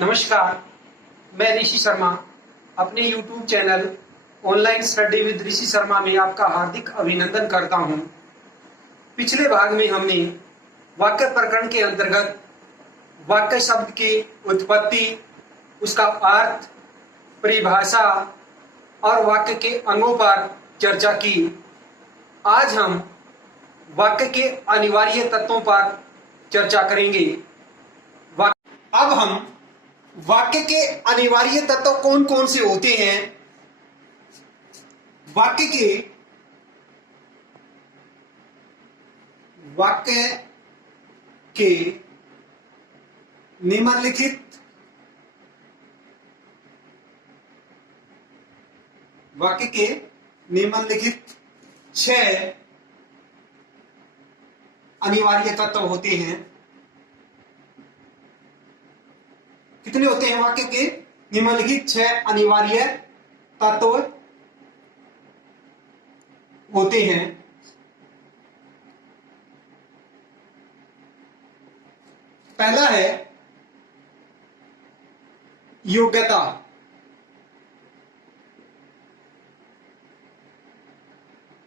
नमस्कार, मैं ऋषि शर्मा अपने YouTube channel online study with Rishi Sharma में आपका हार्दिक अभिनंदन करता हूं। पिछले भाग में हमने वाक्य प्रकरण के अंतर्गत वाक्य शब्द की उत्पत्ति, उसका अर्थ, परिभाषा और वाक्य के अंगों पर चर्चा की। आज हम वाक्य के अनिवार्य तत्वों पर चर्चा करेंगे। अब हम वाक्य के अनिवार्य तत्व कौन कौन से होते हैं, वाक्य के निम्नलिखित छह अनिवार्य तत्व होते हैं। कितने होते हैं? वाक्य के निम्नलिखित छह अनिवार्य तत्व होते हैं। पहला है योग्यता,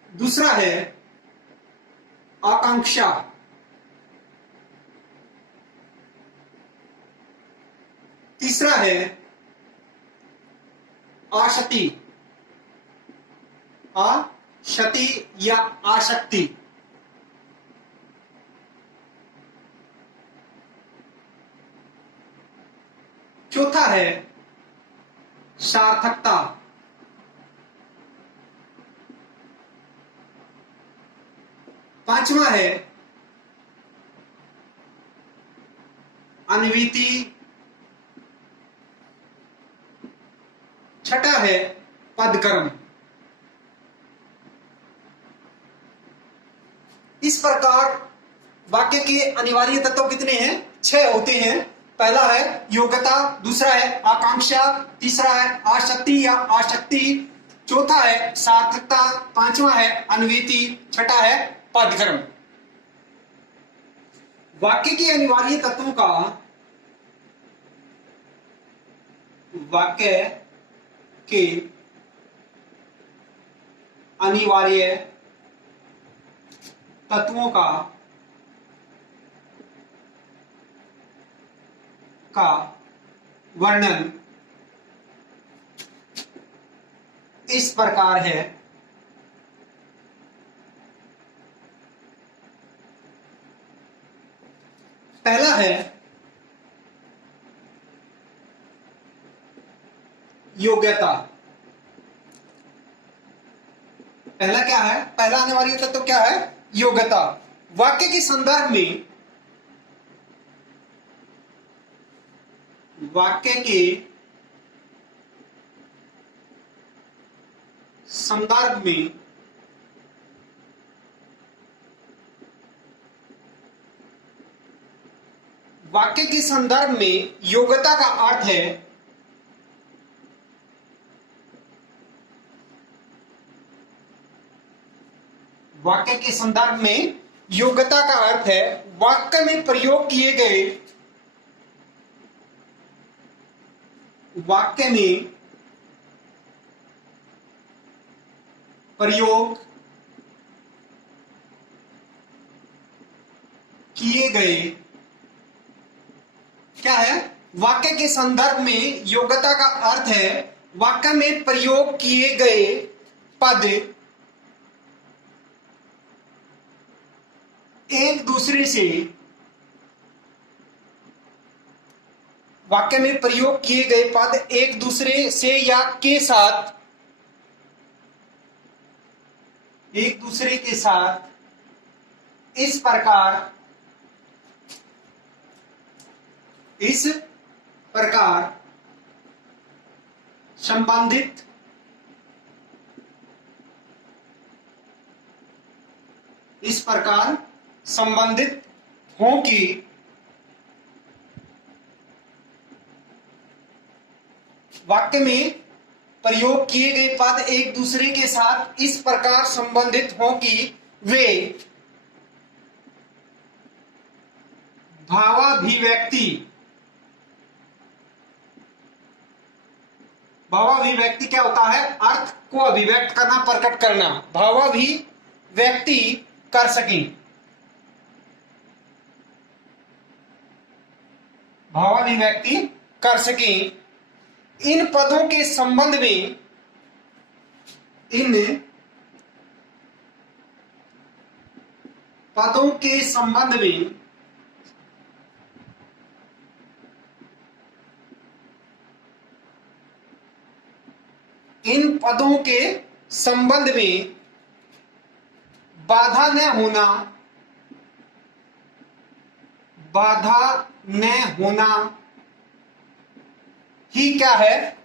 दूसरा है आकांक्षा, तीसरा है आशति या आसक्ति, चौथा है सार्थकता, पांचवा है अन्विति, छठा है पदक्रम। इस प्रकार वाक्य के अनिवार्य तत्व कितने हैं? छह होते हैं। पहला है योग्यता, दूसरा है आकांक्षा, तीसरा है आसक्ति या आसक्ति, चौथा है सार्थकता, पांचवा है अन्विति, छठा है पदक्रम। वाक्य के अनिवार्य तत्वों का वाक्य के अनिवार्य तत्वों का वर्णन इस प्रकार है। पहला है योग्यता। पहला क्या है? पहला अनिवार्य तत्व क्या है? योग्यता। वाक्य के संदर्भ में योग्यता का अर्थ है वाक्य में प्रयोग किए गए क्या है? वाक्य के संदर्भ में योग्यता का अर्थ है वाक्य में प्रयोग किए गए पद एक दूसरे से या के साथ इस प्रकार संबंधित हो कि वाक्य में प्रयोग किए गए पद एक दूसरे के साथ इस प्रकार संबंधित हो कि वे भावाभिव्यक्ति भावाभिव्यक्ति क्या होता है? अर्थ को अभिव्यक्त करना, प्रकट करना। भावाभिव्यक्ति कर सकें, भावाभिव्यक्ति कर सकें। इन पदों के संबंध में, इन पदों के संबंध में इन पदों के संबंध में बाधा न होना, बाधा न होना ही क्या है?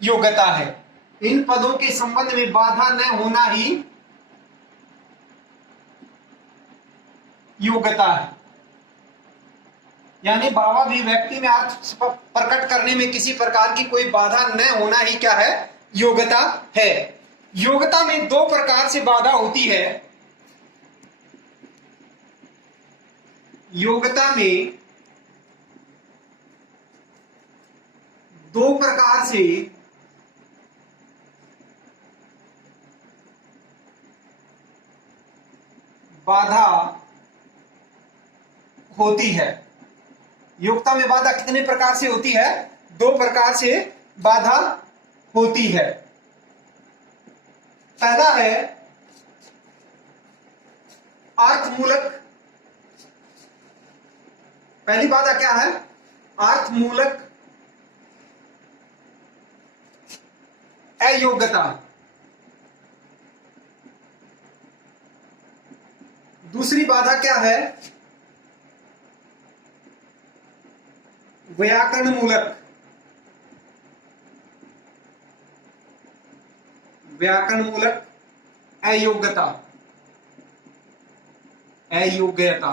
योग्यता है। इन पदों के संबंध में बाधा न होना ही योग्यता है। यानी भावाभिव्यक्ति में अर्थ प्रकट करने में किसी प्रकार की कोई बाधा न होना ही क्या है? योग्यता है। योग्यता में दो प्रकार से बाधा होती है। योग्यता में दो प्रकार से बाधा होती है। योग्यता में बाधा कितने प्रकार से होती है? दो प्रकार से बाधा होती है। पहला है अर्थमूलक। पहली बाधा क्या है? अर्थमूलक अयोग्यता। दूसरी बाधा क्या है? व्याकरण मूलक, व्याकरण मूलक अयोग्यता, अयोग्यता।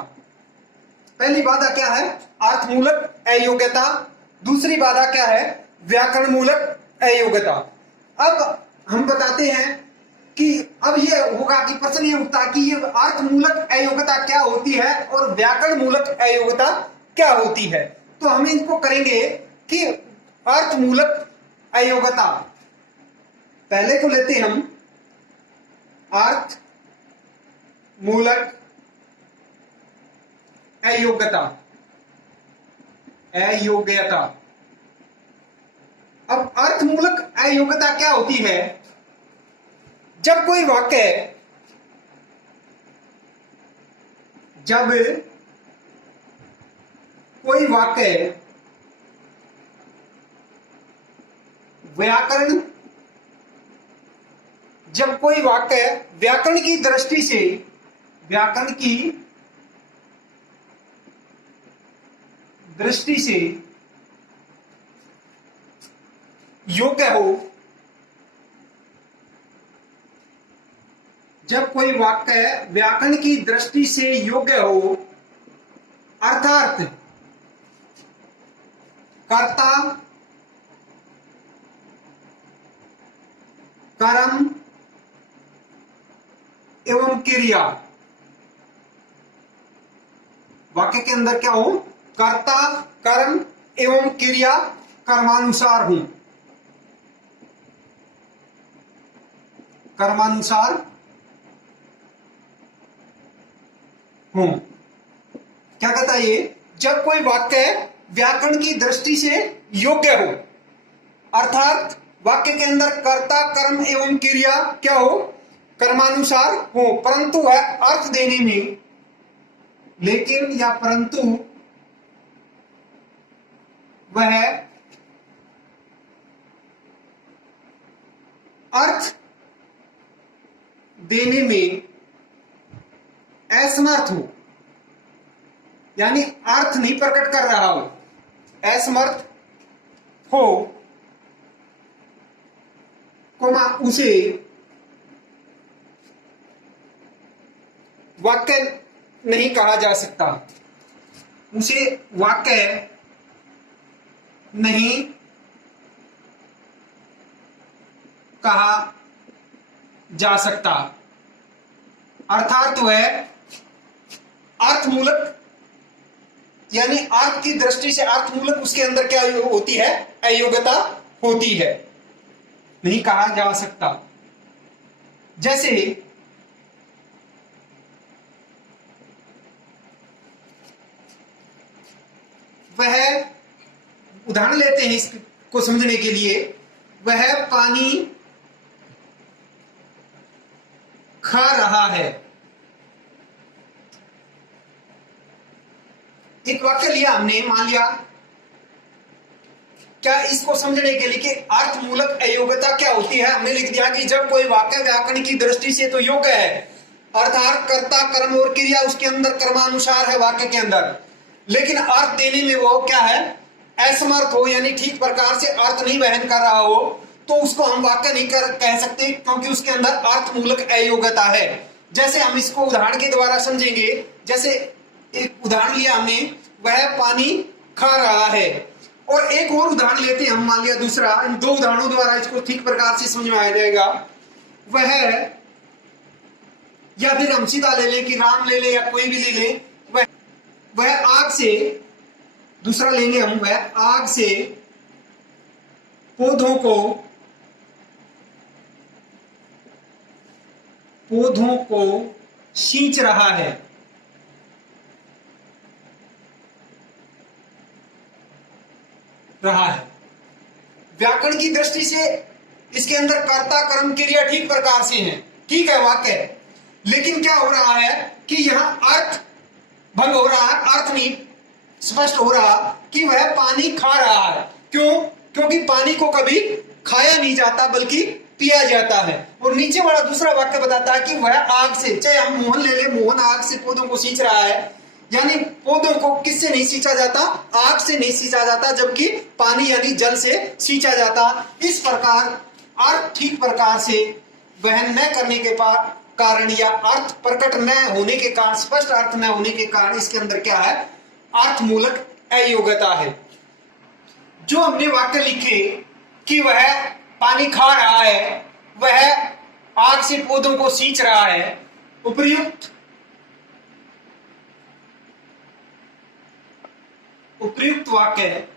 पहली बाधा क्या है? अर्थमूलक अयोग्यता। दूसरी बाधा क्या है? व्याकरण मूलक अयोग्यता। अब हम बताते हैं कि अब ये होगा कि प्रश्न ये उठता कि ये अर्थमूलक अयोग्यता क्या होती है और व्याकरण मूलक अयोग्यता क्या होती है। तो हम इनको करेंगे कि अर्थमूलक अयोग्यता, पहले को लेते हैं हम अर्थ मूलक अयोग्यता, अयोग्यता। अब अर्थमूलक अयोग्यता क्या होती है? जब कोई वाक्य, जब कोई वाक्य व्याकरण, जब कोई वाक्य व्याकरण की दृष्टि से, व्याकरण की दृष्टि से योग्य हो, जब कोई वाक्य व्याकरण की दृष्टि से योग्य हो, अर्थात कर्ता, कर्म एवं क्रिया, वाक्य के अंदर क्या हो? कर्ता, कर्म एवं क्रिया कर्मानुसार हूं, कर्मानुसार हूं। क्या कहता है ये? जब कोई वाक्य व्याकरण की दृष्टि से योग्य हो, अर्थात वाक्य के अंदर कर्ता, कर्म एवं क्रिया क्या हो? कर्मानुसार हो, परंतु वह अर्थ देने में, लेकिन या परंतु वह अर्थ देने में असमर्थ हो, यानी अर्थ नहीं प्रकट कर रहा हो, असमर्थ हो, कोमा उसे वाक्य नहीं कहा जा सकता, उसे वाक्य नहीं कहा जा सकता। अर्थात वह अर्थमूलक, यानी अर्थ की दृष्टि से अर्थमूलक उसके अंदर क्या होती है? अयोग्यता होती है। नहीं कहा जा सकता। जैसे वह, उदाहरण लेते हैं इसको समझने के लिए, वह पानी खा रहा है। एक वाक्य लिया हमने, मान लिया, क्या इसको समझने के लिए कि अर्थमूलक अयोग्यता क्या होती है, हमने लिख दिया कि जब कोई वाक्य व्याकरण की दृष्टि से तो योग्य है, अर्थात कर्ता कर्म और क्रिया उसके अंदर क्रमानुसार है वाक्य के अंदर, लेकिन अर्थ देने में वो क्या है, असमर्थ हो, यानी ठीक प्रकार से अर्थ नहीं वहन कर रहा हो, तो उसको हम वाक्य नहीं कह सकते, क्योंकि उसके अंदर अर्थमूलक अयोग्यता है। जैसे हम इसको उदाहरण के द्वारा समझेंगे। जैसे एक उदाहरण लिया हमने, वह पानी खा रहा है, और एक और उदाहरण लेते हैं हम, मान लिया दूसरा। इन दो उदाहरणों द्वारा इसको ठीक प्रकार से समझ में आ जाएगा। वह, या फिर हम सीधा ले लें कि राम ले ले या कोई भी ले ले, वह आग से, दूसरा लेंगे हम, वह आग से पौधों को सींच रहा है। व्याकरण की दृष्टि से इसके अंदर कर्ता कर्म क्रिया ठीक प्रकार से है, ठीक है वाक्य, लेकिन क्या हो रहा है कि यहां अर्थ भंग हो रहा है, अर्थ नहीं स्पष्ट हो रहा कि वह पानी खा रहा है। क्यों? क्योंकि पानी को कभी खाया नहीं जाता बल्कि पिया जाता है। और नीचे वाला दूसरा वाक्य बताता है कि वह आग से, चाहे हम मोहन ले ले, मोहन आग से पौधों को सींच रहा है, यानी पौधों को किससे नहीं सींचा जाता, आग से नहीं सींचा जाता, जबकि पानी यानी जल से सींचा जाता। इस प्रकार अर्थ ठीक प्रकार से वहन न करने के कारण, या अर्थ प्रकट न होने के कारण, स्पष्ट अर्थ न होने के कारण इसके अंदर क्या है, अर्थमूलक अयोग्यता है। जो हमने वाक्य लिखे कि वह पानी खा रहा है, वह आग से पौधों को सींच रहा है, उपयुक्त वाक्य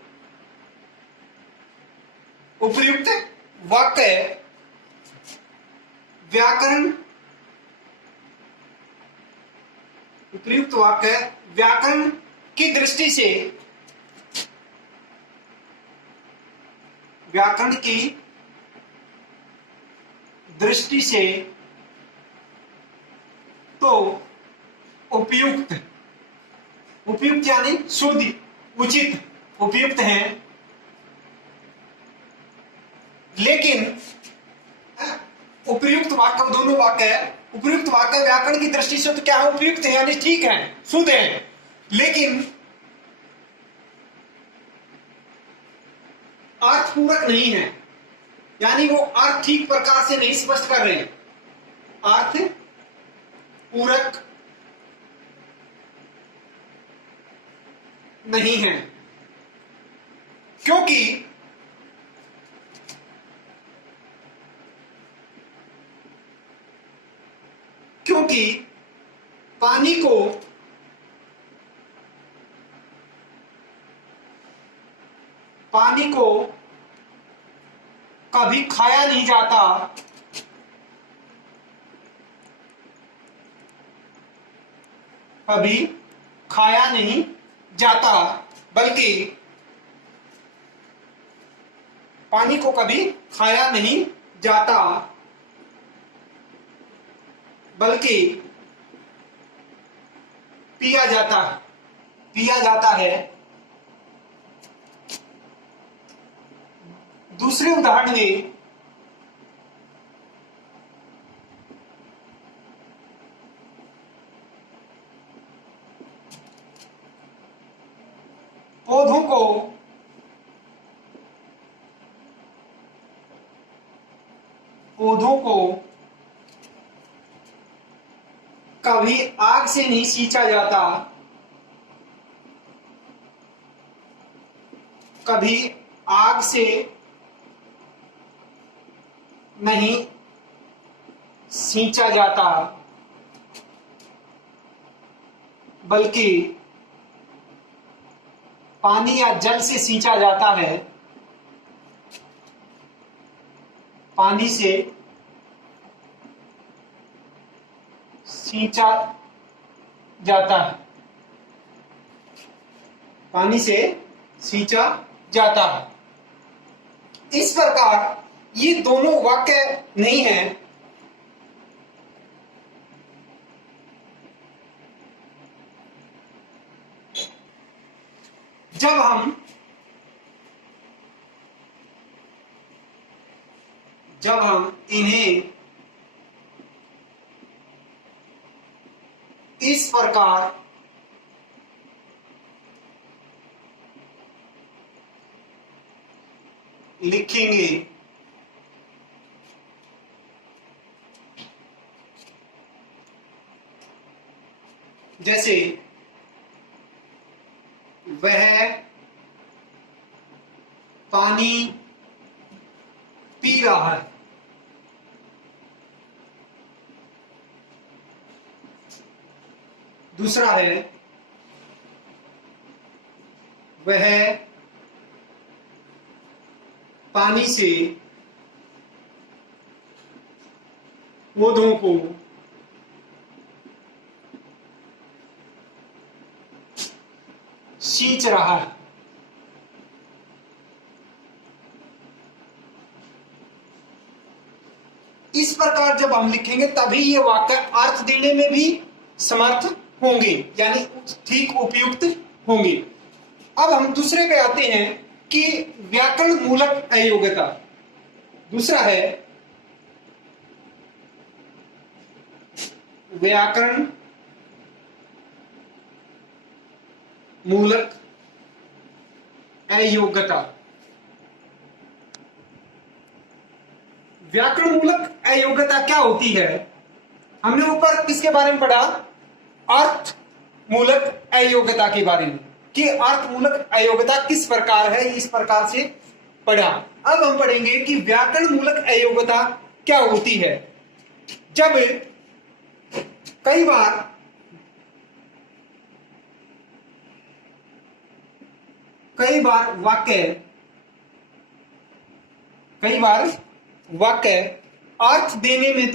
व्याकरण की दृष्टि से, तो उपयुक्त यानी शुद्ध, उचित, उपयुक्त है। लेकिन उपयुक्त वाक्य, दोनों वाक्य है, उपयुक्त वाक्य व्याकरण की दृष्टि से तो क्या है, उपयुक्त है यानी ठीक है, शुद्ध है, लेकिन अर्थपूरक नहीं है, यानी वो अर्थ ठीक प्रकार से नहीं स्पष्ट कर रहे, अर्थ पूरक नहीं है। क्योंकि पानी को कभी खाया नहीं जाता, बल्कि पानी को कभी खाया नहीं जाता, बल्कि पिया जाता है। दूसरे उदाहरण में पौधों को कभी आग से नहीं सींचा जाता, कभी आग से नहीं सींचा जाता, बल्कि पानी या जल से सींचा जाता है। पानी से सींचा जाता है, पानी से सींचा जाता है। इस प्रकार ये दोनों वाक्य नहीं है। जब हम इन्हें इस प्रकार लिखेंगे, जैसे वह पानी पी रहा है, दूसरा है वह पानी से पौधों को सींच रहा है। इस प्रकार जब हम लिखेंगे तभी ये वाक्य अर्थ देने में भी समर्थ होंगे, यानी ठीक उपयुक्त होंगे। अब हम दूसरे पे आते हैं कि व्याकरण मूलक अयोग्यता। दूसरा है व्याकरण मूलक अयोग्यता। व्याकरण मूलक अयोग्यता क्या होती है? हमने ऊपर किसके बारे में पढ़ा? अर्थ मूलक अयोग्यता के बारे में, कि अर्थ मूलक अयोग्यता किस प्रकार है, इस प्रकार से पढ़ा। अब हम पढ़ेंगे कि व्याकरण मूलक अयोग्यता क्या होती है। जब कई बार वाक्य अर्थ देने में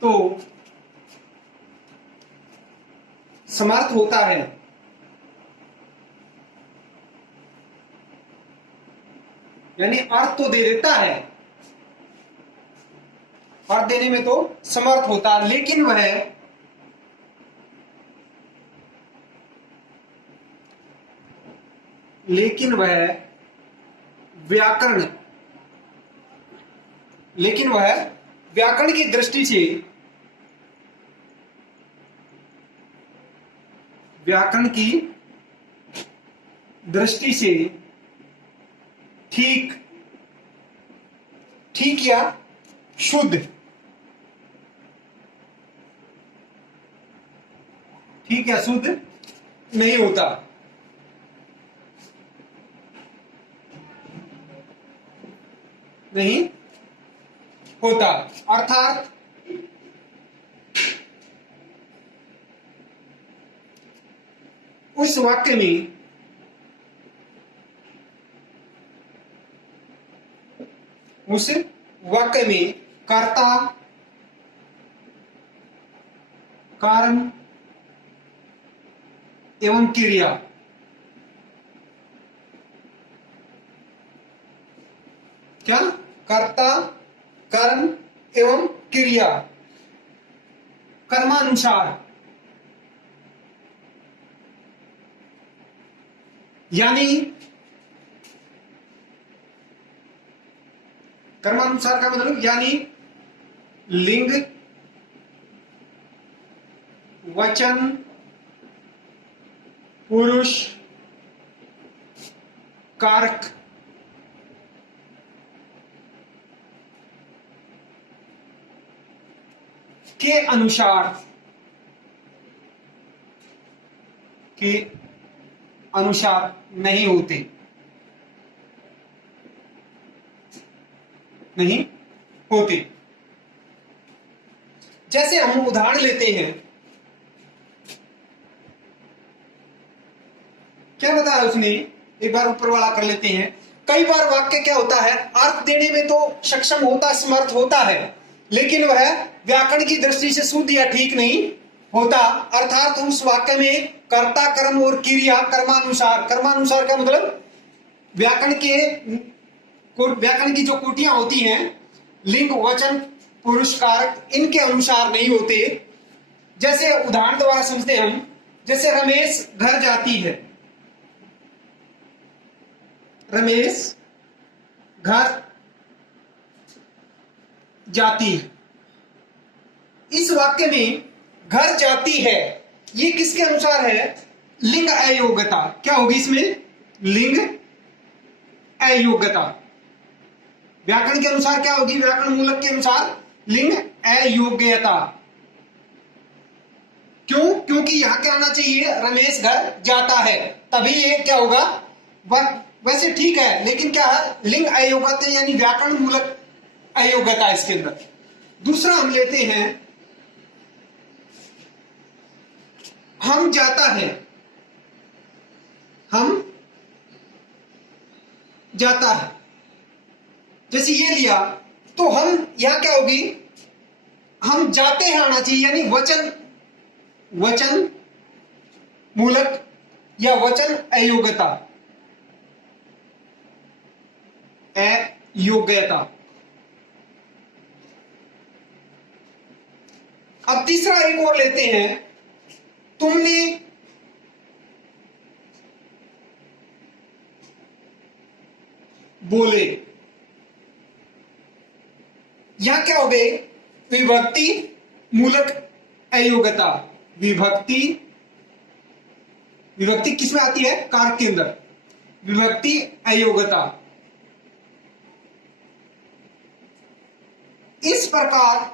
तो समर्थ होता है, यानी अर्थ तो दे देता है, अर्थ देने में तो समर्थ होता, लेकिन वह व्याकरण की दृष्टि से ठीक या शुद्ध नहीं होता। अर्थात उस वाक्य में कर्ता, कारण एवं क्रिया क्या? कर्ता, कारण एवं क्रिया कर्मानुसार, यानी कर्मानुसार का मतलब यानी लिंग, वचन, पुरुष, कारक के अनुसार नहीं होते। जैसे हम उदाहरण लेते हैं, क्या बताया उसने, एक बार ऊपर वाला कर लेते हैं। कई बार वाक्य क्या होता है, अर्थ देने में तो सक्षम होता, समर्थ होता है, लेकिन वह व्याकरण की दृष्टि से शुद्ध या ठीक नहीं होता। अर्थात उस वाक्य में कर्ता, कर्म और क्रिया कर्मानुसार, कर्मानुसार का मतलब व्याकरण की जो कोटियां होती हैं, लिंग, वचन, पुरुष, कारक, इनके अनुसार नहीं होते। जैसे उदाहरण द्वारा समझते हम, जैसे रमेश घर जाती है, रमेश घर जाती है। इस वाक्य में घर जाती है, ये किसके अनुसार है, लिंग अयोग्यता। क्या होगी इसमें, लिंग अयोग्यता। व्याकरण के अनुसार क्या होगी, व्याकरण मूलक के अनुसार लिंग अयोग्यता। क्यों, क्योंकि यहां क्या आना चाहिए, रमेश घर जाता है, तभी ये क्या होगा, वैसे ठीक है, लेकिन क्या है, लिंग अयोग्यता यानी व्याकरण मूलक अयोग्यता इसके अंदर। दूसरा हम लेते हैं, हम जाता है, हम जाता है, जैसे ये लिया तो हम, यहां क्या होगी, हम जाते हैं आना चाहिए, यानी वचन, वचन मूलक या वचन अयोग्यता, अयोग्यता। अब तीसरा एक और लेते हैं, तुमने बोले। यहां क्या हो गए, विभक्ति मूलक अयोग्यता। विभक्ति, विभक्ति किसमें आती है, कारक के अंदर, विभक्ति अयोग्यता। इस प्रकार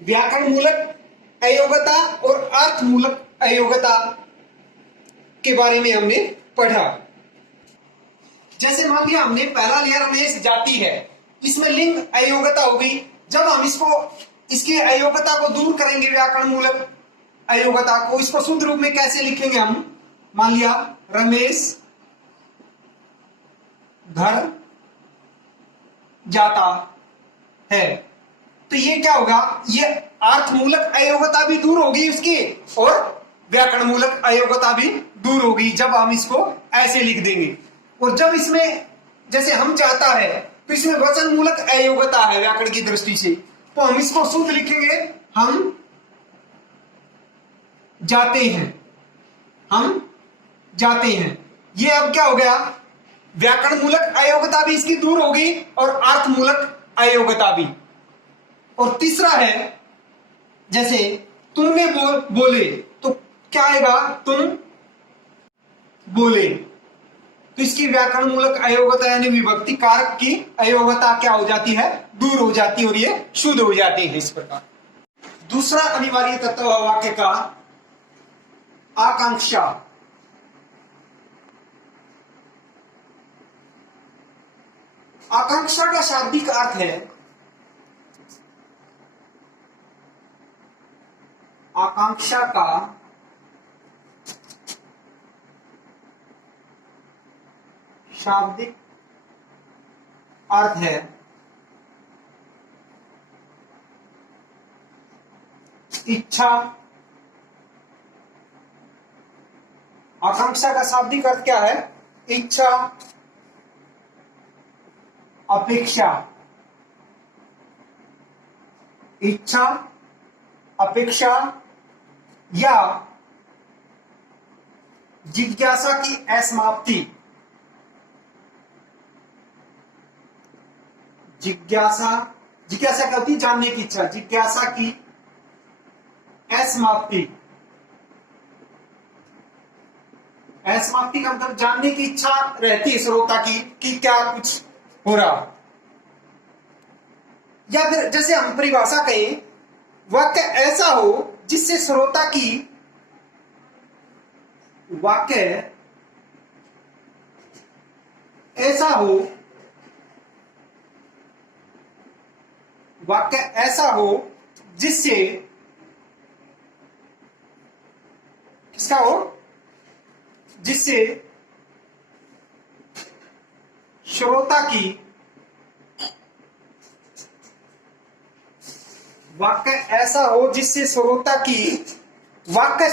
व्याकरण मूलक अयोग्यता और अर्थ मूलक अयोग्यता के बारे में हमने पढ़ा। जैसे मान लिया हमने पहला लिया, रमेश जाती है, इसमें लिंग अयोग्यता होगी। जब हम इसको, इसकी अयोग्यता को दूर करेंगे, व्याकरण मूलक अयोग्यता को, इसको शुद्ध रूप में कैसे लिखेंगे हम, मान लिया रमेश घर जाता है, तो ये क्या होगा, ये अर्थ मूलक अयोग्यता भी दूर होगी उसकी, और व्याकरण मूलक अयोग्यता भी दूर होगी जब हम इसको ऐसे लिख देंगे। और जब इसमें जैसे हम जाता है, तो इसमें वचन मूलक अयोग्यता है व्याकरण की दृष्टि से, तो हम इसको शुद्ध लिखेंगे, हम जाते हैं, हम जाते हैं। ये अब क्या हो गया, व्याकरण मूलक अयोग्यता भी इसकी दूर होगी और अर्थ मूलक अयोग्यता भी। और तीसरा है, जैसे तुमने बोले, तो क्या आएगा, तुम बोले, तो इसकी व्याकरण मूलक अयोग्यता यानी विभक्ति कारक की अयोग्यता क्या हो जाती है, दूर हो जाती है, और ये शुद्ध हो जाती है। इस प्रकार दूसरा अनिवार्य तत्व वाक्य का आकांक्षा। आकांक्षा का शाब्दिक अर्थ है, आकांक्षा का शाब्दिक अर्थ है इच्छा। आकांक्षा का शाब्दिक अर्थ क्या है, इच्छा, अपेक्षा, इच्छा, अपेक्षा या जिज्ञासा की असमाप्ति। जिज्ञासा, जिज्ञासा क्या होती है, जानने की इच्छा, जिज्ञासा की असमाप्ति। असमाप्ति का मतलब जानने की इच्छा रहती है श्रोता की कि क्या कुछ हो रहा। या फिर जैसे हम परिभाषा कहें, वाक्य ऐसा हो जिससे श्रोता की, वाक्य ऐसा हो, वाक्य ऐसा हो जिससे किसका हो, जिससे श्रोता की वाक्य ऐसा हो जिससे श्रोता की वाक्य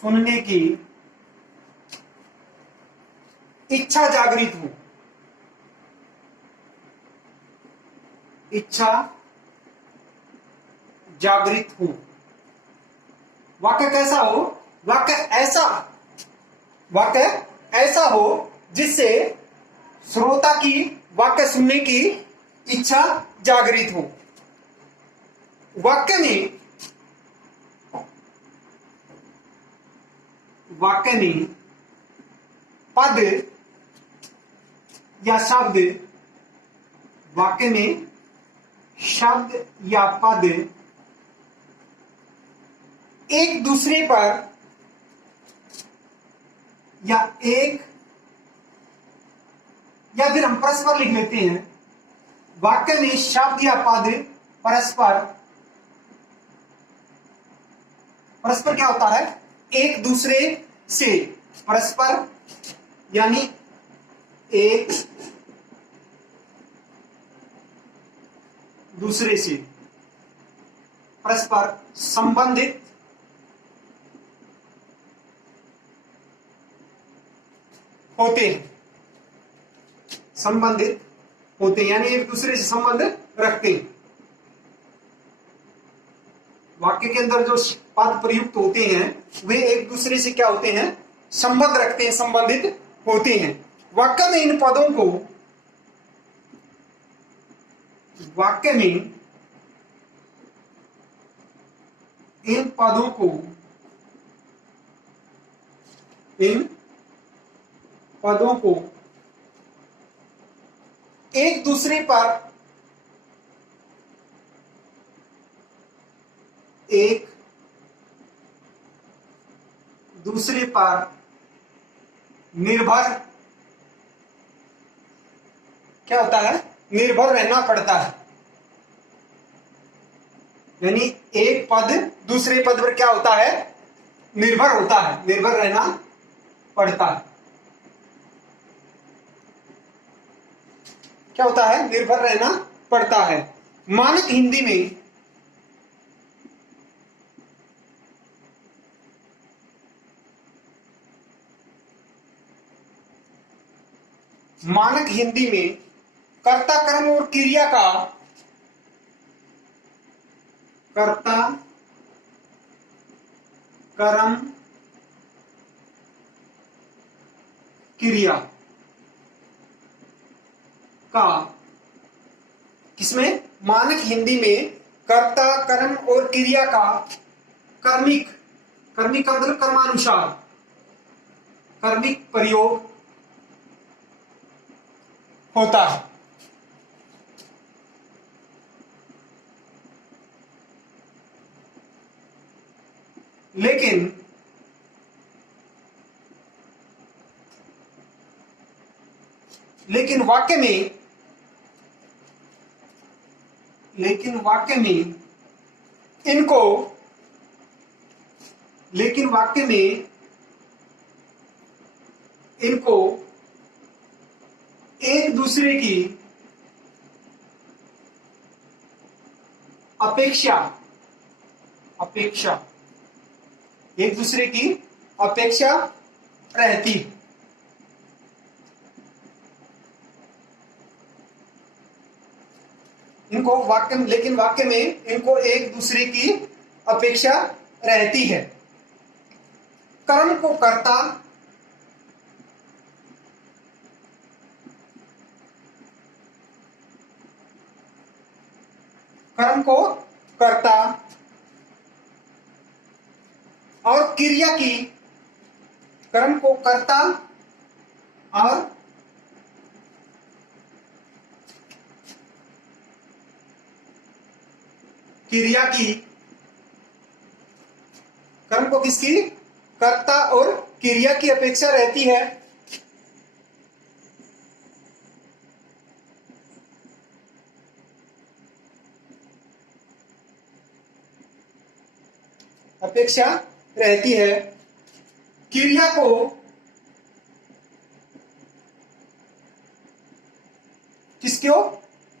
सुनने की इच्छा जागृत हो। इच्छा जागृत हो। वाक्य कैसा हो? वाक्य ऐसा हो जिससे श्रोता की वाक्य सुनने की इच्छा जागृत हो। वाक्य में पद या शब्द, वाक्य में शब्द या पद एक दूसरे पर या फिर हम परस्पर लिख लेते हैं। वाक्य में शब्द या पद परस्पर क्या होता है? एक दूसरे से। परस्पर यानी एक दूसरे से परस्पर संबंधित होते हैं। यानी एक दूसरे से संबंध रखते हैं। वाक्य के अंदर जो पद प्रयुक्त होते हैं वे एक दूसरे से क्या होते हैं? संबंध रखते हैं, संबंधित होते हैं। वाक्य में इन पदों को एक दूसरे पर निर्भर क्या होता है? निर्भर रहना पड़ता है। यानी एक पद दूसरे पद पर क्या होता है? निर्भर होता है, निर्भर रहना पड़ता है। क्या होता है? निर्भर रहना पड़ता है। मानक हिंदी में कर्ता कर्म और क्रिया का किसमें? मानक हिंदी में कर्ता कर्म और क्रिया का कर्मिक का मतलब कर्मानुसार कर्मिक प्रयोग होता है। लेकिन वाक्य में इनको एक दूसरे की अपेक्षा रहती है। लेकिन वाक्य में इनको एक दूसरे की अपेक्षा रहती है। कर्म को कर्ता और क्रिया की कर्म को कर्ता और क्रिया की कर्म को किसकी? कर्ता और क्रिया की अपेक्षा रहती है। अपेक्षा रहती है क्रिया को किसको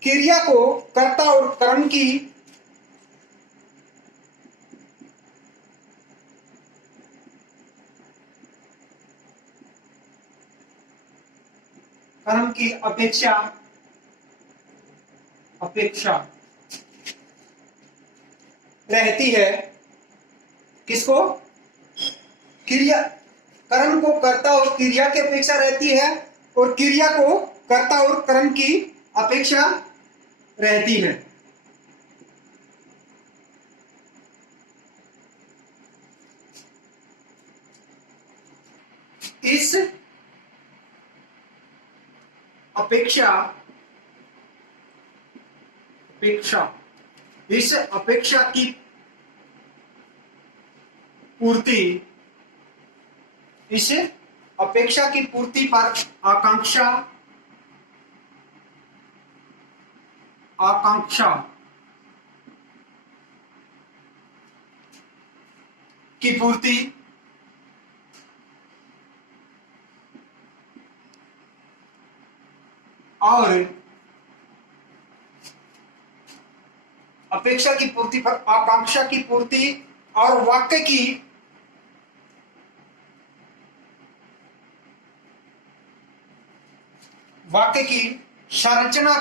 क्रिया को कर्ता और कर्म की अपेक्षा अपेक्षा रहती है किसको क्रिया कर्म को कर्ता और क्रिया की अपेक्षा रहती है और क्रिया को कर्ता और कर्म की अपेक्षा रहती है। इस अपेक्षा इस अपेक्षा की पूर्ति इस अपेक्षा की पूर्ति पर आकांक्षा की पूर्ति और अपेक्षा की पूर्ति पर आकांक्षा की पूर्ति और वाक्य की संरचना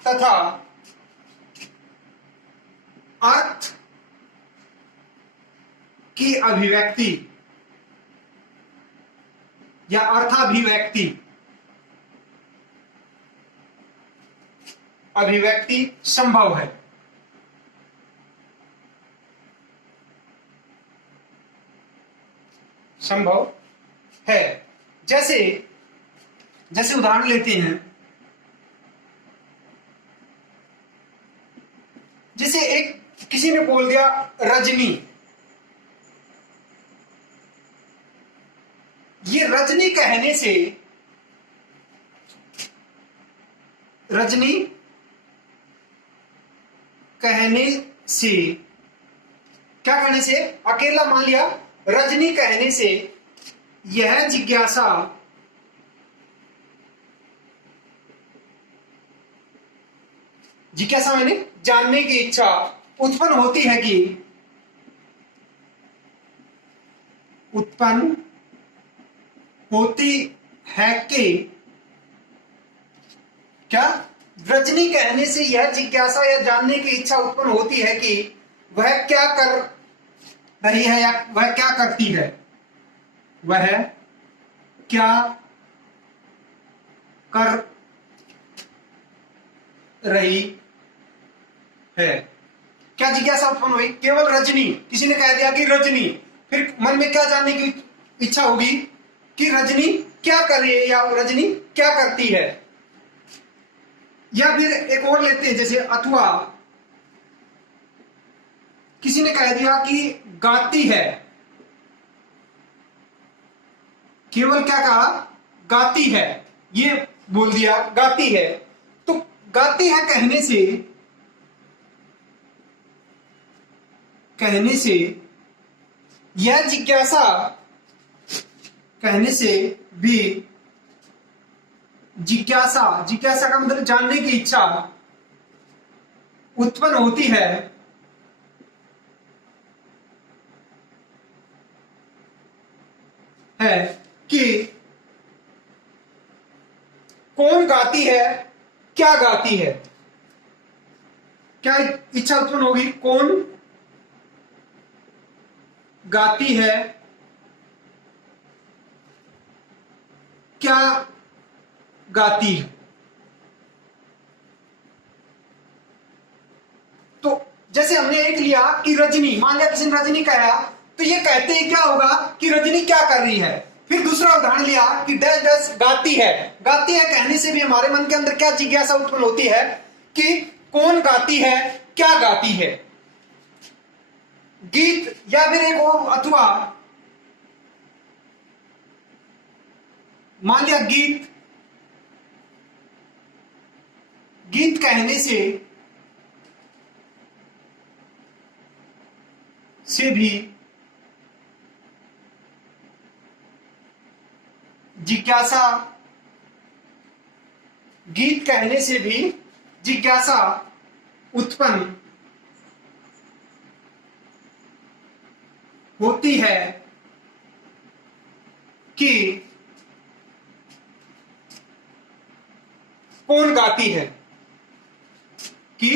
तथा अर्थ की अभिव्यक्ति या अभिव्यक्ति संभव है। जैसे उदाहरण लेते हैं, जैसे किसी ने बोल दिया रजनी, ये रजनी कहने से क्या कहने से अकेला मान लिया रजनी कहने से यह जिज्ञासा मैंने जानने की इच्छा उत्पन्न होती है कि क्या रजनी कहने से यह जिज्ञासा या जानने की इच्छा उत्पन्न होती है कि वह क्या कर रही है या वह क्या करती है, वह क्या कर रही है। क्या जिज्ञासा उत्पन्न हुई? केवल रजनी, किसी ने कह दिया कि रजनी, फिर मन में क्या जानने की इच्छा होगी कि रजनी क्या कर रही है या रजनी क्या करती है। या फिर एक और लेते हैं, जैसे अथवा किसी ने कह दिया कि गाती है, केवल क्या कहा गाती है, ये बोल दिया गाती है, तो गाती है कहने से यह जिज्ञासा कहने से भी जिज्ञासा का मतलब जानने की इच्छा उत्पन्न होती है कि कौन गाती है, क्या गाती है। क्या इच्छा उत्पन्न होगी? कौन गाती है, क्या गाती है। तो जैसे हमने एक लिया कि रजनी, मान लिया किसी ने रजनी कहा, तो ये कहते ही क्या होगा कि रजनी क्या कर रही है। फिर दूसरा उदाहरण लिया कि डैश डैश गाती है कहने से भी हमारे मन के अंदर क्या जिज्ञासा उत्पन्न होती है कि कौन गाती है, क्या गाती है। गीत, या फिर एक और अथवा मान लिया गीत गीत कहने से भी जिज्ञासा, गीत कहने से भी जिज्ञासा उत्पन्न होती है कि कौन गाती है, कि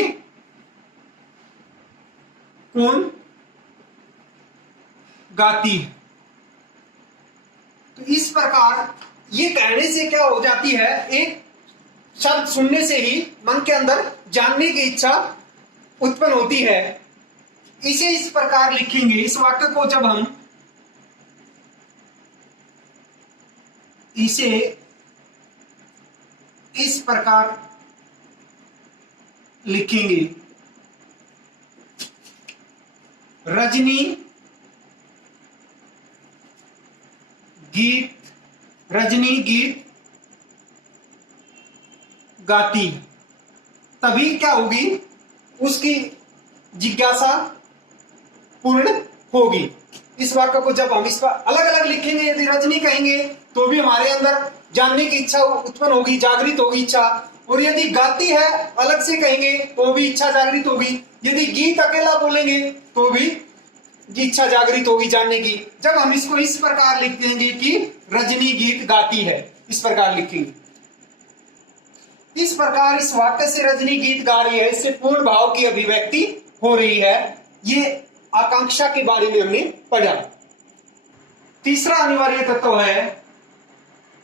कौन गाती है। तो इस प्रकार ये कहने से क्या हो जाती है, एक शब्द सुनने से ही मन के अंदर जानने की इच्छा उत्पन्न होती है। इसे इस प्रकार लिखेंगे, इस वाक्य को जब हम इसे इस प्रकार लिखेंगे, रजनी गीत गाती, तभी क्या होगी, उसकी जिज्ञासा पूर्ण होगी। इस वाक्य को जब हम इसका अलग अलग लिखेंगे, यदि रजनी कहेंगे तो भी हमारे अंदर जानने की इच्छा उत्पन्न होगी, जागृत होगी इच्छा, और यदि गाती है अलग से कहेंगे तो भी इच्छा जागृत होगी, यदि गीत अकेला बोलेंगे तो भी इच्छा जागृत होगी जानने की। जब हम इसको इस प्रकार लिख देंगे कि रजनी गीत गाती है, इस प्रकार लिखेंगे, इस प्रकार इस वाक्य से रजनी गीत गा रही है, इससे पूर्ण भाव की अभिव्यक्ति हो रही है। ये आकांक्षा के बारे में हमने पढ़ा। तीसरा अनिवार्य तत्व है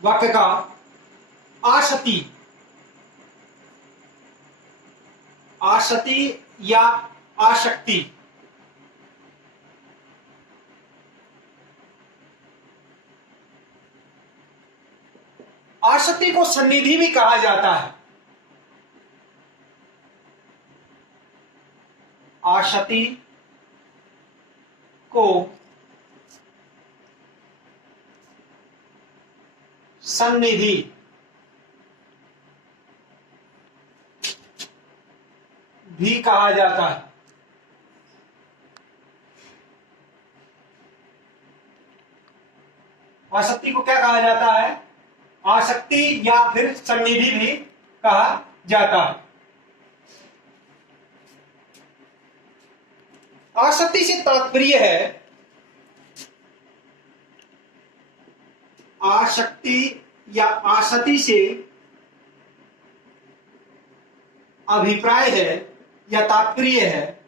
वाक्य का आशति। आशति या आशक्ति। आशक्ति को सन्निधि भी कहा जाता है। आशक्ति को सन्निधि भी कहा जाता है। आसक्ति को क्या कहा जाता है, आसक्ति या फिर सन्निधि भी कहा जाता है। आसक्ति से तात्पर्य है, आसक्ति या आसक्ति से अभिप्राय है या तात्पर्य है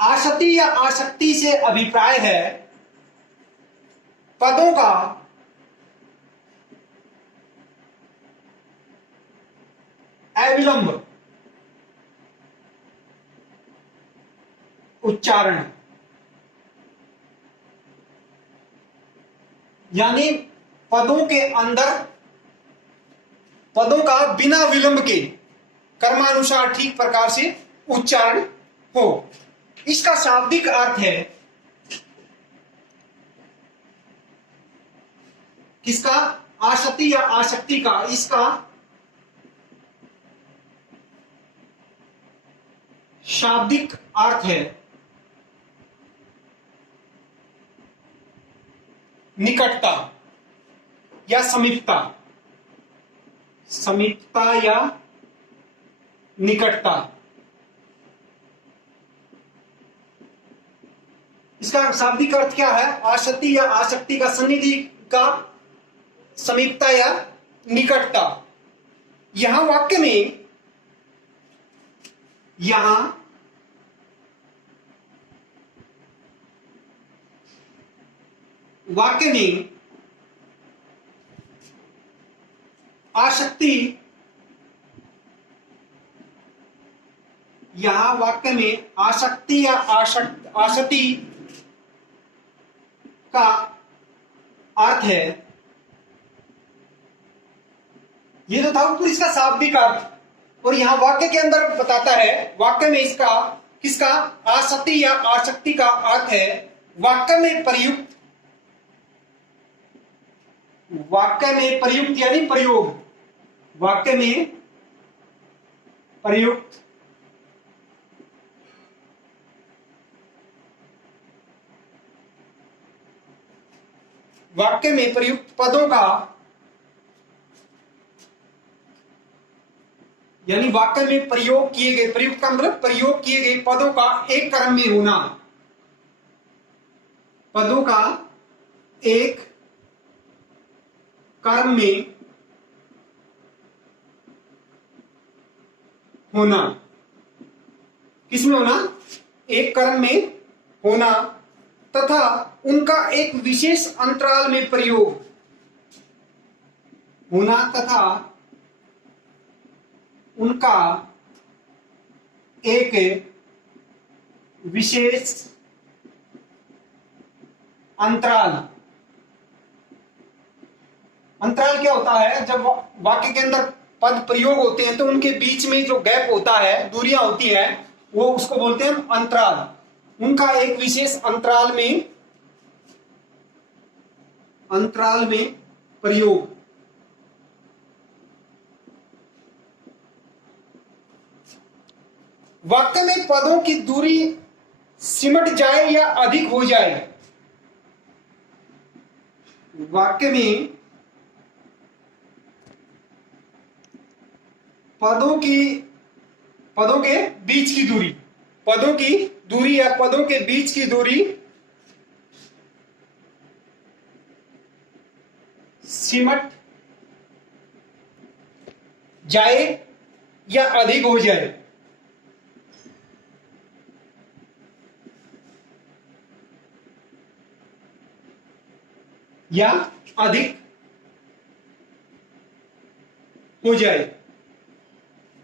आसक्ति या आसक्ति से अभिप्राय है पदों का अविलंब उच्चारण, यानी पदों के अंदर पदों का बिना विलंब के कर्मानुसार ठीक प्रकार से उच्चारण हो। इसका शाब्दिक अर्थ है किसका, आसक्ति या आसक्ति का। इसका शाब्दिक अर्थ है निकटता या समीपता, समीपता या निकटता। इसका शाब्दिक अर्थ क्या है, आसक्ति या आसक्ति का सन्निधि का समीपता या निकटता। यहां वाक्य में आसक्ति, यहां वाक्य में आसक्ति या आसक्ति का अर्थ है, ये तो था ऊपर इसका शाब्दिक अर्थ, और यहां वाक्य के अंदर बताता है, वाक्य में इसका किसका, आसक्ति या आसक्ति का अर्थ है वाक्य में प्रयुक्त वाक्य में प्रयुक्त यानी प्रयोग, वाक्य में प्रयुक्त वाक्य में प्रयुक्त पदों का, यानी वाक्य में प्रयोग किए गए, प्रयुक्त का मतलब प्रयोग किए गए पदों का एक क्रम में होना, पदों का एक क्रम में होना। किसमें होना? एक क्रम में होना तथा उनका एक विशेष अंतराल में प्रयोग होना तथा उनका एक विशेष अंतराल। अंतराल क्या होता है? जब वाक्य के अंदर पद प्रयोग होते हैं तो उनके बीच में जो गैप होता है, दूरियां होती है, वो उसको बोलते हैं अंतराल। उनका एक विशेष अंतराल में प्रयोग। वाक्य में पदों की दूरी सिमट जाए या अधिक हो जाए, वाक्य में पदों के बीच की दूरी, पदों की दूरी या पदों के बीच की दूरी सिमट जाए या अधिक हो जाए, या अधिक हो जाए।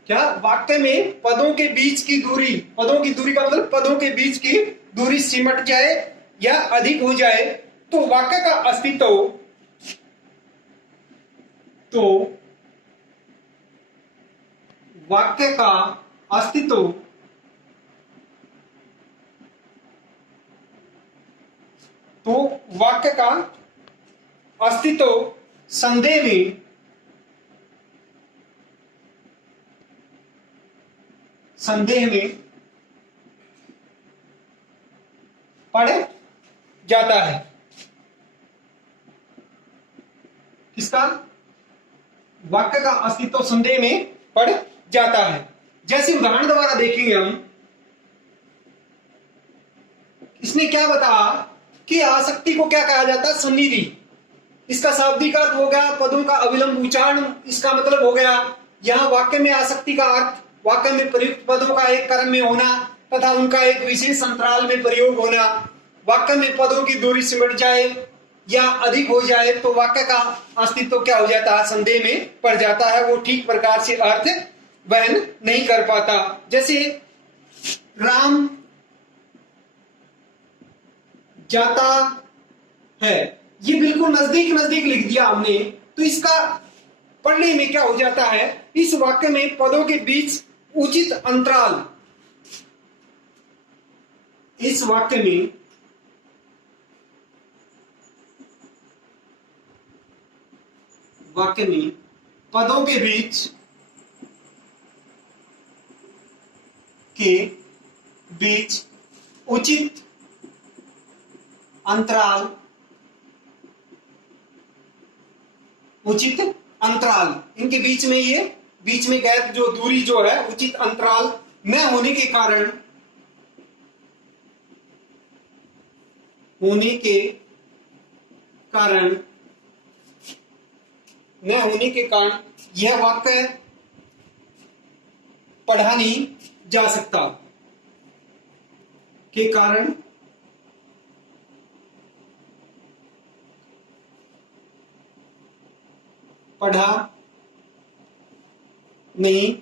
क्या? वाक्य में पदों के बीच की दूरी, पदों की दूरी का मतलब पदों के बीच की दूरी सिमट जाए या अधिक हो जाए तो वाक्य का अस्तित्व, वाक्य का अस्तित्व वाक्य का अस्तित्व संदेह में पड़ जाता है। किसका? वाक्य का अस्तित्व संदेह में पड़ जाता है। जैसे उदाहरण द्वारा देखेंगे हम, इसने क्या बताया कि आसक्ति को क्या कहा जाता है? सन्निधि। इसका शाब्दिक अर्थ हो गया पदों का अविलंब उच्चारण, इसका मतलब हो गया यहां वाक्य में आसक्ति का अर्थ वाक्य में प्रयुक्त पदों का एक क्रम में होना तथा उनका एक विशेष अंतराल में प्रयोग होना। वाक्य में पदों की दूरी सिमट जाए या अधिक हो जाए तो वाक्य का अस्तित्व क्या हो जाता है? संदेह में पड़ जाता है, वो ठीक प्रकार से अर्थ वहन नहीं कर पाता। जैसे राम जाता है, ये बिल्कुल नजदीक नजदीक लिख दिया हमने, तो इसका पढ़ने में क्या हो जाता है? इस वाक्य में पदों के बीच उचित अंतराल, इस वाक्य में पदों के बीच उचित अंतराल, इनके बीच में ये बीच में गैप जो दूरी जो है उचित अंतराल न होने के कारण यह वाक्य पढ़ा नहीं जा सकता, के कारण पढ़ा नहीं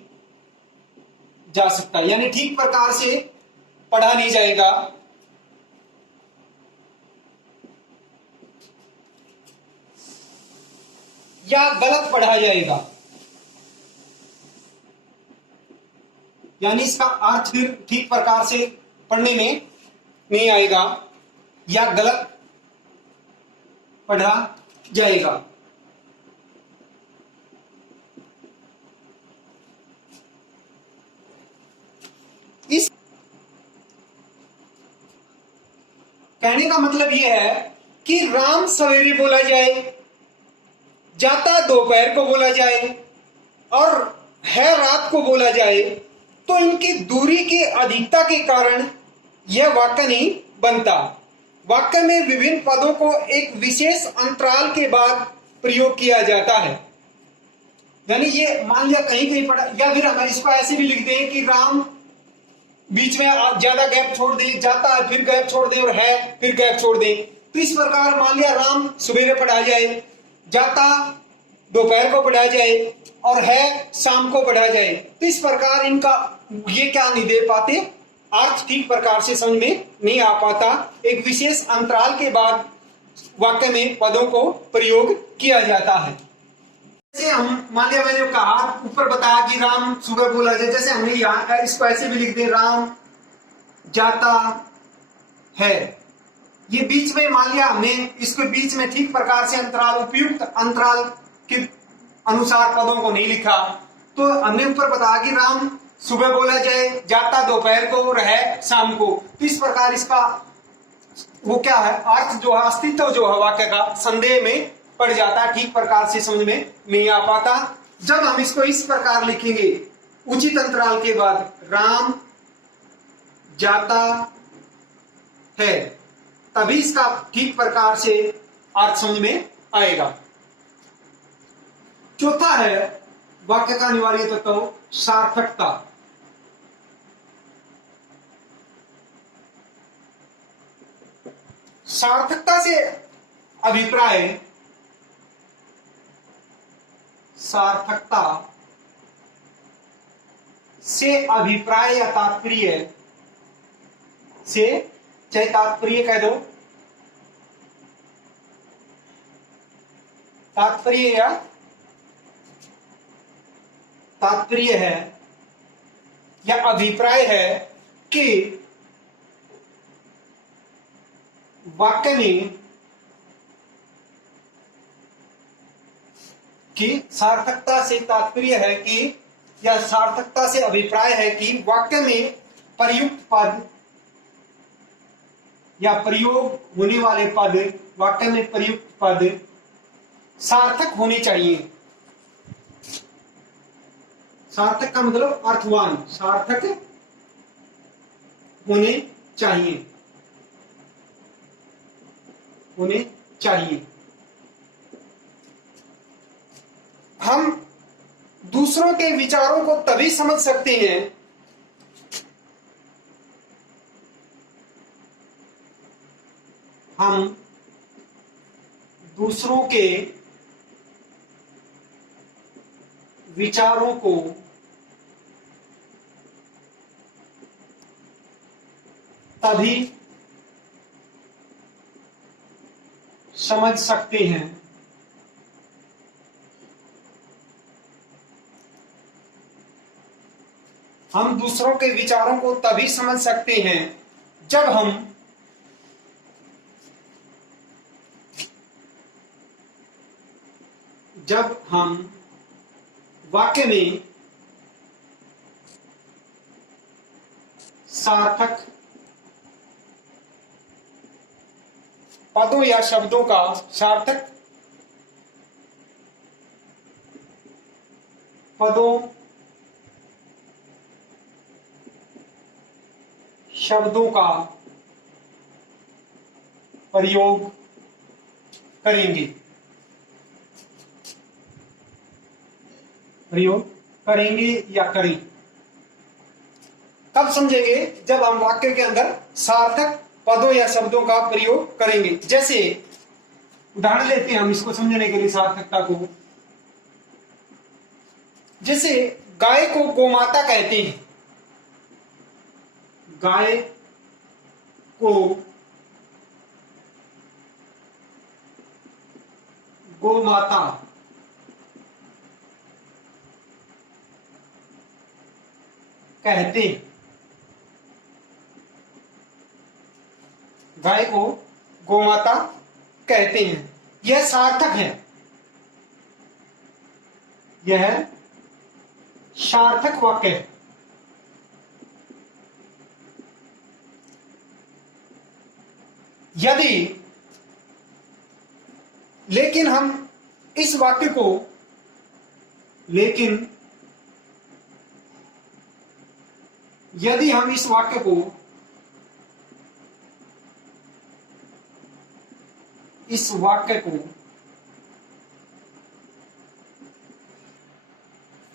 जा सकता, यानी ठीक प्रकार से पढ़ा नहीं जाएगा। या गलत पढ़ा जाएगा, यानी इसका अर्थ फिर ठीक प्रकार से पढ़ने में नहीं आएगा या गलत पढ़ा जाएगा। इस कहने का मतलब यह है कि राम सवेरे बोला जाए, जाता दोपहर को बोला जाए और है रात को बोला जाए, तो इनकी दूरी की अधिकता के कारण यह वाक्य नहीं बनता। वाक्य में विभिन्न पदों को एक विशेष अंतराल के बाद प्रयोग किया जाता है। यानी ये मान लिया कहीं कहीं पड़ा, या फिर हम इसको ऐसे भी लिख दें कि राम बीच में ज्यादा गैप छोड़ दे, जाता है फिर गैप छोड़ दे, और है फिर गैप छोड़ दे। तो इस प्रकार मान लिया राम सवेरे पढ़ा जाए, जाता दोपहर को पढ़ा जाए और है शाम को पढ़ा जाए। तो इस प्रकार इनका ये क्या नहीं दे पाते, अर्थ ठीक प्रकार से समझ में नहीं आ पाता। एक विशेष अंतराल के बाद वाक्य में पदों को प्रयोग किया जाता है। जैसे हम मान लिया मैंने कहा ऊपर बताया कि राम सुबह बोला जाए, जैसे हमने यहाँ इसको ऐसे भी लिख दे, राम जाता है। ये बीच में मान लिया हमने इसके बीच में ठीक प्रकार से अंतराल, उपयुक्त अंतराल के अनुसार पदों को नहीं लिखा। तो हमने ऊपर बताया कि राम सुबह बोला जाए, जाता दोपहर को और है शाम को। तो इस प्रकार इसका वो क्या है, अर्थ जो है, अस्तित्व जो है वाक्य का संदेह में पड़ जाता है, ठीक प्रकार से समझ में नहीं आ पाता। जब हम इसको इस प्रकार लिखेंगे उचित अंतराल के बाद, राम जाता है, तभी इसका ठीक प्रकार से अर्थ समझ में आएगा। चौथा है वाक्य का अनिवार्य तत्व सार्थकता। सार्थकता से अभिप्राय, सार्थकता से अभिप्राय या तात्पर्य से, चाहे तात्पर्य कह दो, तात्पर्य या तात्पर्य है या अभिप्राय है कि वाक्य में कि सार्थकता से तात्पर्य है कि, या सार्थकता से अभिप्राय है कि वाक्य में प्रयुक्त पद या प्रयोग होने वाले पद, वाक्य में प्रयुक्त पद सार्थक होने चाहिए। सार्थक का मतलब अर्थवान, सार्थक होने चाहिए, होने चाहिए। हम दूसरों के विचारों को तभी समझ सकते हैं हम दूसरों के विचारों को तभी समझ सकते हैं हम दूसरों के विचारों को तभी समझ सकते हैं जब हम वाक्य में सार्थक पदों या शब्दों का, सार्थक पदों शब्दों का प्रयोग करेंगे, प्रयोग करेंगे या करें। तब समझेंगे जब हम वाक्य के अंदर सार्थक पदों या शब्दों का प्रयोग करेंगे। जैसे उदाहरण लेते हैं हम इसको समझने के लिए सार्थकता को। जैसे गाय को गोमाता कहते हैं, गाय को गोमाता कहते हैं, गाय को गोमाता कहते हैं। यह सार्थक है, यह सार्थक वाक्य है। यदि, लेकिन हम इस वाक्य को, लेकिन यदि हम इस वाक्य को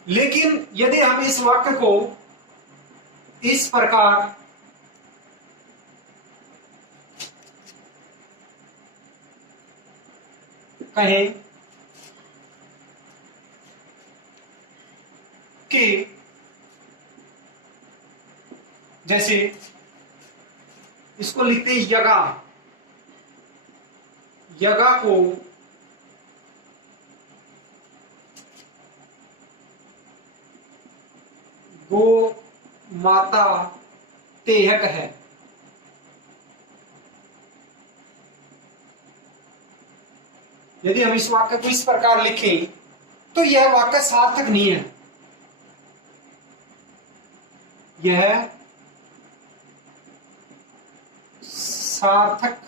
लेकिन यदि हम इस वाक्य को इस प्रकार कहें कि जैसे इसको लिखते हैं यगा को गो माता तेहक है। यदि हम इस वाक्य को इस प्रकार लिखें तो यह वाक्य सार्थक नहीं है, यह सार्थक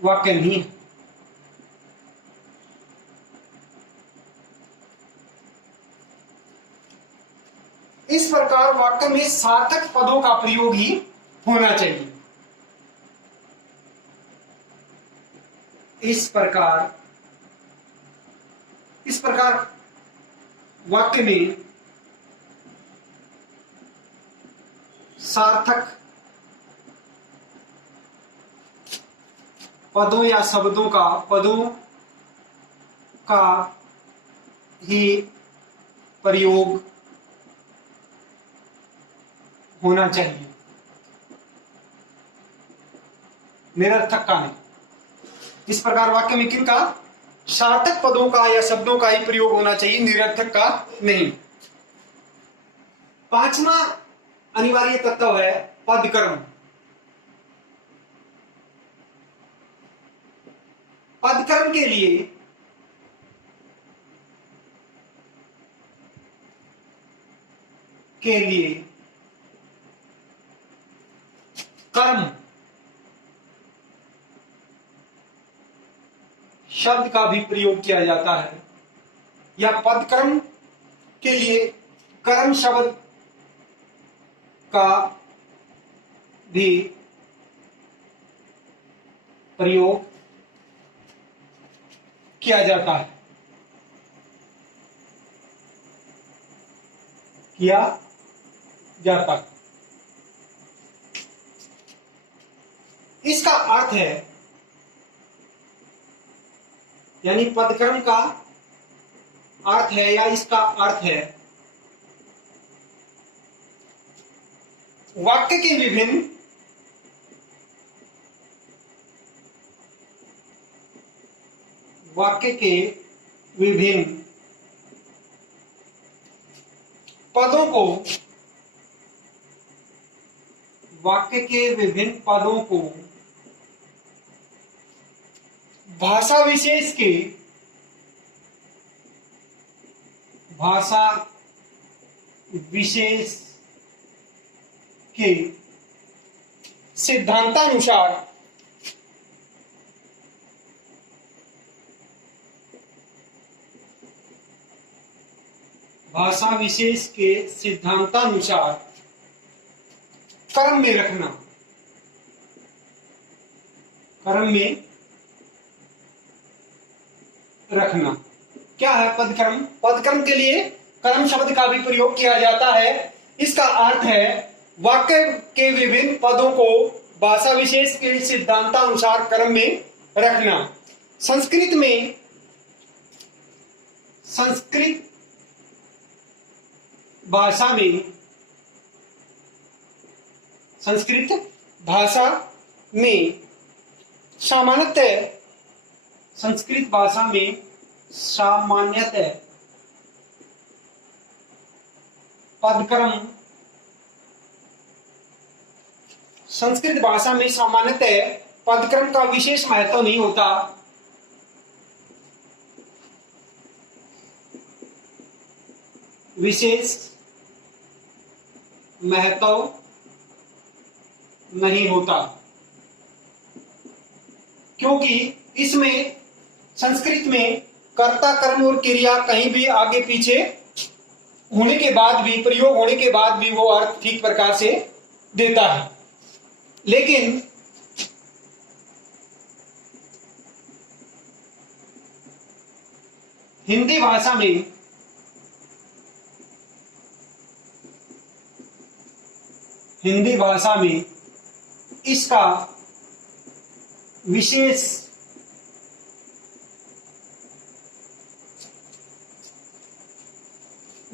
वाक्य नहीं है। इस प्रकार वाक्य में सार्थक पदों का प्रयोग ही होना चाहिए। इस प्रकार वाक्य में सार्थक पदों या पदों का ही प्रयोग होना चाहिए, निरर्थक का नहीं। इस प्रकार वाक्य में किन का, सार्थक पदों का या शब्दों का ही प्रयोग होना चाहिए, निरर्थक का नहीं। पांचवा अनिवार्य तत्व है पदक्रम। पदक्रम के लिए कर्म शब्द का भी प्रयोग किया जाता है, या पदक्रम के लिए कर्म शब्द का भी प्रयोग किया जाता है, इसका अर्थ है, यानी पदक्रम का अर्थ है या इसका अर्थ है वाक्य के विभिन्न पदों को भाषा विशेष के सिद्धांतानुसार कर्म में रखना। क्या है पदक्रम? पदक्रम के लिए कर्म शब्द का भी प्रयोग किया जाता है। इसका अर्थ है वाक्य के विभिन्न पदों को भाषा विशेष के सिद्धांतानुसार क्रम में रखना। संस्कृत भाषा में सामान्यतः पदक्रम का विशेष महत्व नहीं होता। क्योंकि इसमें संस्कृत में कर्ता, कर्म और क्रिया कहीं भी आगे पीछे होने के बाद भी, प्रयोग होने के बाद भी वो अर्थ ठीक प्रकार से देता है। लेकिन हिंदी भाषा में इसका विशेष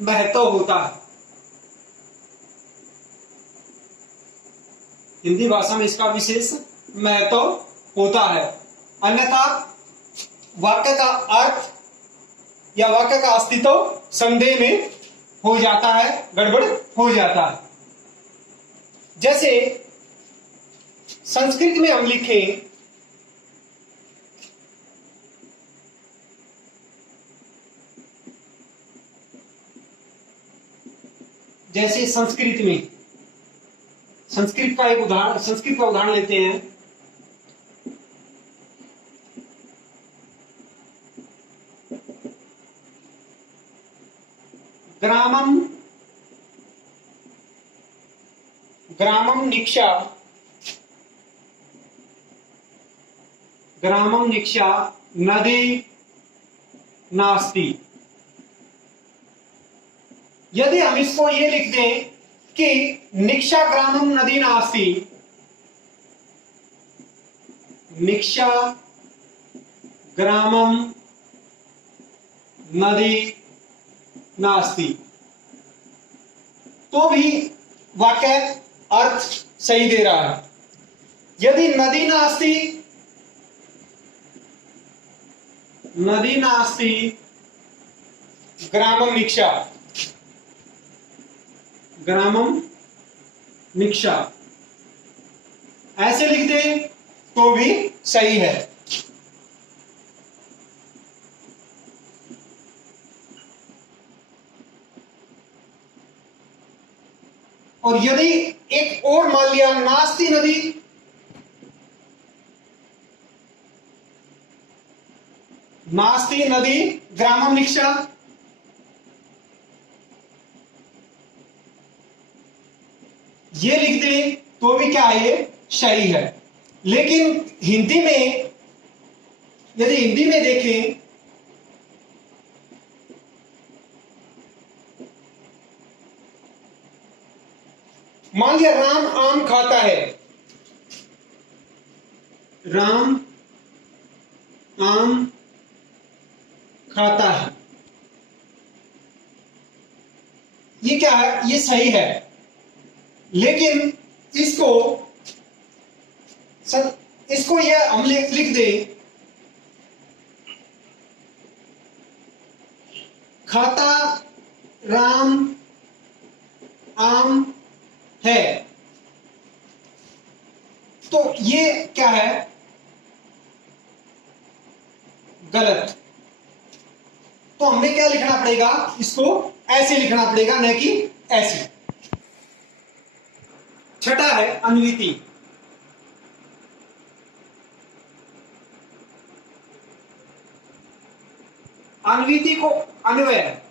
महत्व होता है। हिंदी भाषा में इसका विशेष महत्व होता है, अन्यथा वाक्य का अर्थ या वाक्य का अस्तित्व संदेह में हो जाता है, गड़बड़ हो जाता है। जैसे संस्कृत में हम लिखें जैसे संस्कृत का उदाहरण लेते हैं। ग्रामम निक्षा नदी नास्ति। यदि हम इसको ये लिख दें कि निक्षा ग्रामम नदी नास्ति, निक्षा ग्रामम नदी नास्ति, तो भी वाक्य अर्थ सही दे रहा है। यदि नदी नास्ति ग्रामम निक्षा ऐसे लिख दें तो भी सही है। और यदि एक और मान लिया नास्ति नदी ग्रामम निक्षा, ये लिख दें तो भी क्या है, ये सही है। लेकिन हिंदी में यदि हिंदी में देखें मान लिया राम आम खाता है, राम आम खाता है, ये क्या है, ये सही है। लेकिन इसको ये हम लिख दें खाता राम आम है, तो ये क्या है, गलत। तो हमने क्या लिखना पड़ेगा, इसको ऐसे लिखना पड़ेगा, न कि ऐसे। छठा है अन्विति। अन्विति को अन्वय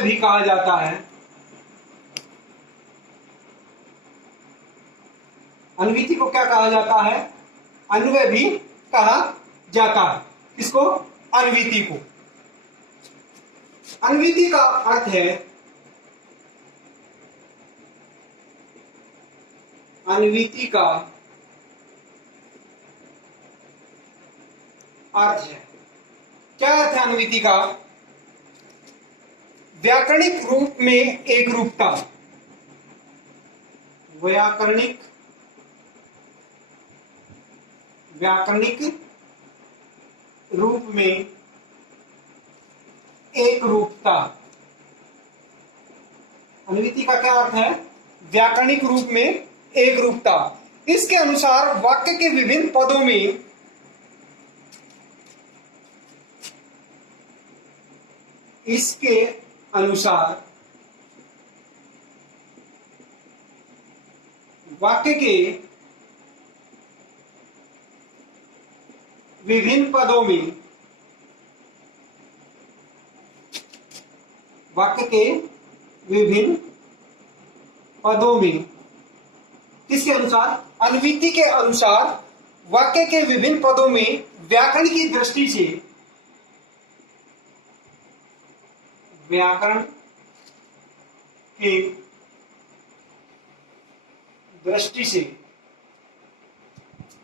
भी कहा जाता है। अन्विति को क्या कहा जाता है, अन्वय भी कहा जाता है। इसको अन्विति को, अन्विति का अर्थ है, अन्विति का अर्थ है, क्या अर्थ है अन्विति का, व्याकरणिक रूप में एक रूपता, व्याकरणिक रूप में एक रूपता। अन्विति का क्या अर्थ है, व्याकरणिक रूप में एक रूपता। इसके अनुसार वाक्य के विभिन्न पदों में इसके अनुसार वाक्य के विभिन्न पदों में वाक्य के विभिन्न पदों में किसके अनुसार अन्विति के अनुसार वाक्य के विभिन्न पदों में व्याकरण की दृष्टि से व्याकरण की दृष्टि से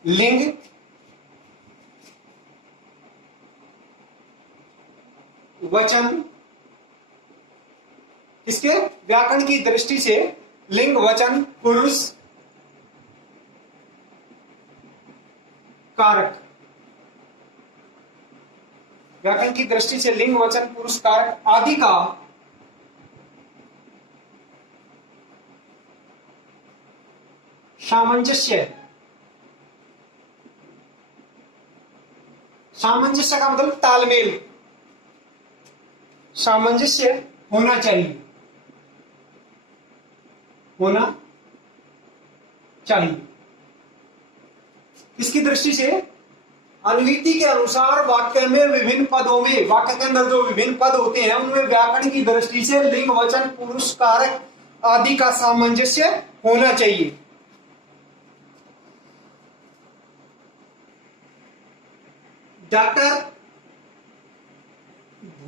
लिंग वचन इसके व्याकरण की दृष्टि से लिंग वचन पुरुष कारक व्याकरण की दृष्टि से लिंग वचन पुरुष कारक आदि का सामंजस्य सामंजस्य का मतलब तालमेल सामंजस्य होना चाहिए इसकी दृष्टि से अन्विति के अनुसार वाक्य में विभिन्न पदों में वाक्य के अंदर जो विभिन्न पद होते हैं उनमें व्याकरण की दृष्टि से लिंग वचन पुरुष कारक आदि का सामंजस्य होना चाहिए। डॉक्टर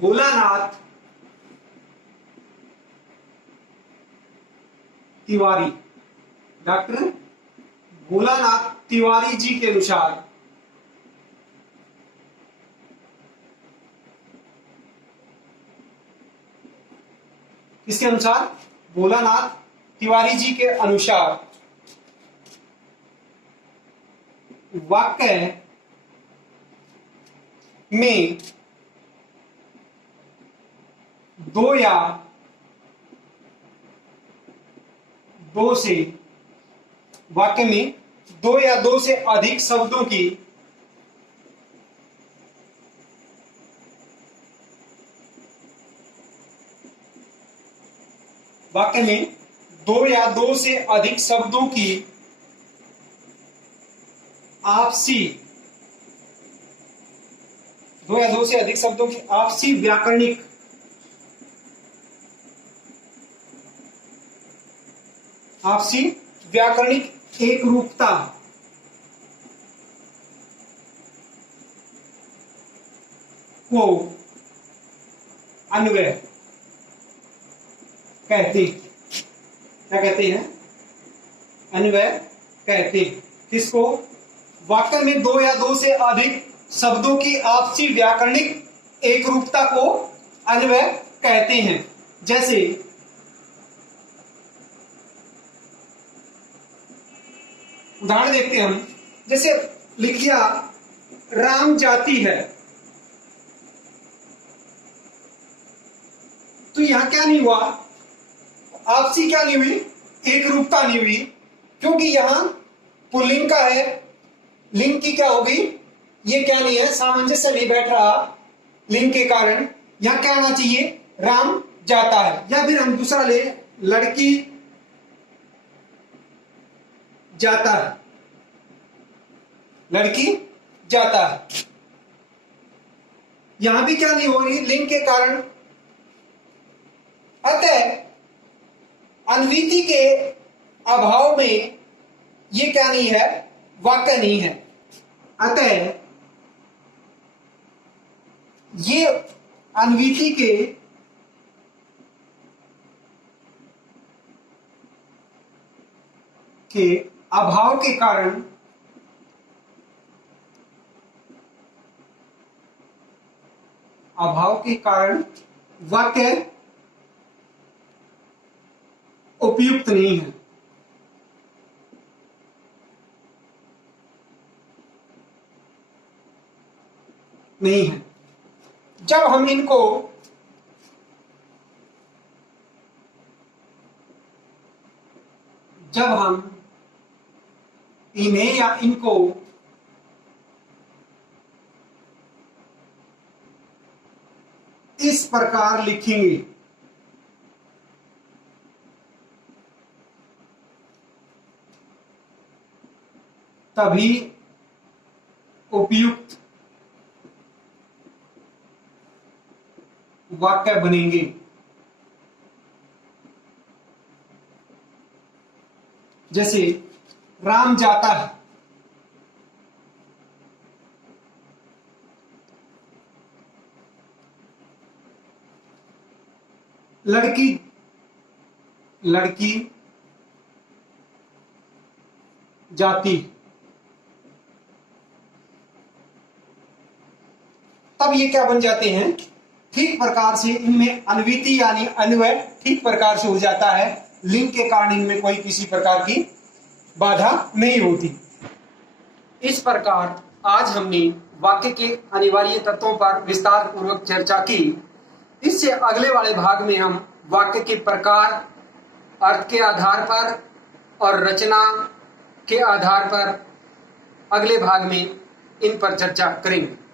भोलानाथ तिवारी डॉक्टर भोलानाथ तिवारी जी के अनुसार किसके अनुसार भोलानाथ तिवारी जी के अनुसार वाक्य में दो या दो से वाक्य में दो या दो से अधिक शब्दों की वाक्य में दो या दो से अधिक शब्दों की आपसी दो या दो से अधिक शब्दों की आपसी व्याकरणिक एक रूपता को अन्वय कहते क्या कहते हैं अन्वय कहते किसको वाक्य में दो या दो से अधिक शब्दों की आपसी व्याकरणिक एक रूपता को अन्वय कहते हैं। जैसे उदाहरण देखते हैं हम, जैसे लिख दिया राम जाति है, तो यहां क्या नहीं हुआ, आपसी क्या नहीं हुई, एक रूपता नहीं हुई, क्योंकि यहां पुल्लिंग का है, लिंग की क्या होगी, ये क्या नहीं है, सामंजस्य नहीं बैठ रहा लिंग के कारण। यहां क्या आना चाहिए, राम जाता है। या फिर हम दूसरा ले, लड़की जाता है, लड़की जाता है, यहां भी क्या नहीं हो रही, लिंग के कारण। अतः अन्विति के अभाव में ये क्या नहीं है, वाक्य नहीं है। अतः ये अन्विति के अभाव के कारण वाक्य उपयुक्त नहीं है। जब हम इन्हें या इनको इस प्रकार लिखेंगे। तभी उपयुक्त वाक्य बनेंगे। जैसे राम जाता है, लड़की जाती, तब ये क्या बन जाते हैं? ठीक प्रकार से इनमें अन्विति यानी अन्वय ठीक प्रकार से हो जाता है। लिंग के कारण इनमें कोई किसी प्रकार की बाधा नहीं होती। इस प्रकार आज हमने वाक्य के अनिवार्य तत्वों पर विस्तार पूर्वक चर्चा की। इससे अगले वाले भाग में हम वाक्य के प्रकार, अर्थ के आधार पर और रचना के आधार पर अगले भाग में इन पर चर्चा करेंगे।